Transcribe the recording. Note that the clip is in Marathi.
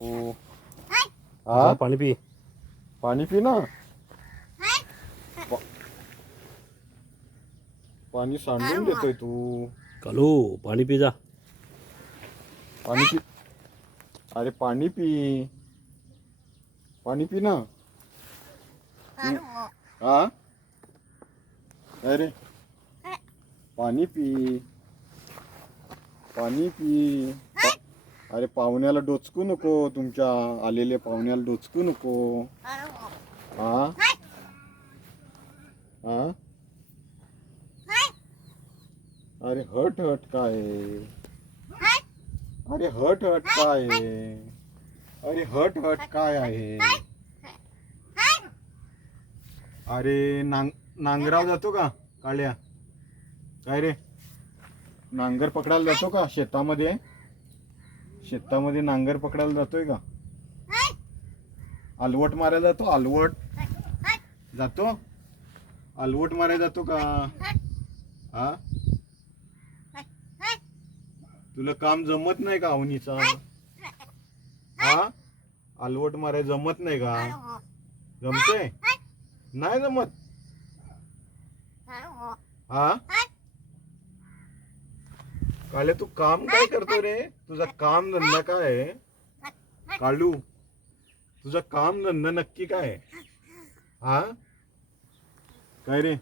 हो. जा पाणी पी. पाणी पी ना. पाणी सांडून देतोय तू. कालू पाणी पी जा. पाणी पी. अरे पाणी पी. पाणी पी ना. हा अरे पाणी पी. पाणी पी. अरे पाहुण्याला डोचकू नको. तुमच्या आलेल्या पाहुण्याला डोचकू नको. हा हा अरे हट हट काय आहे? अरे हट हट काय आहे? अरे हट हट काय आहे? अरे नांगराव जातो का काळ्या? काय रे, नांगर पकडायला जातो का शेतामध्ये? शेतामध्ये नांगर पकडायला जातोय का? अलवट मारायला जातो? अलवट जातो? अलवट मारायला जातो का? हा तुला काम जमत नाही का अवनीचा? हा अलवट मारायला जमत नाही का? जमते नाही जमत? हा काले तू काम काय करतो रे? तुझा काम धंदा काय आहे? कालू तुझा काम धंदा नक्की काय आहे? हा काय रे?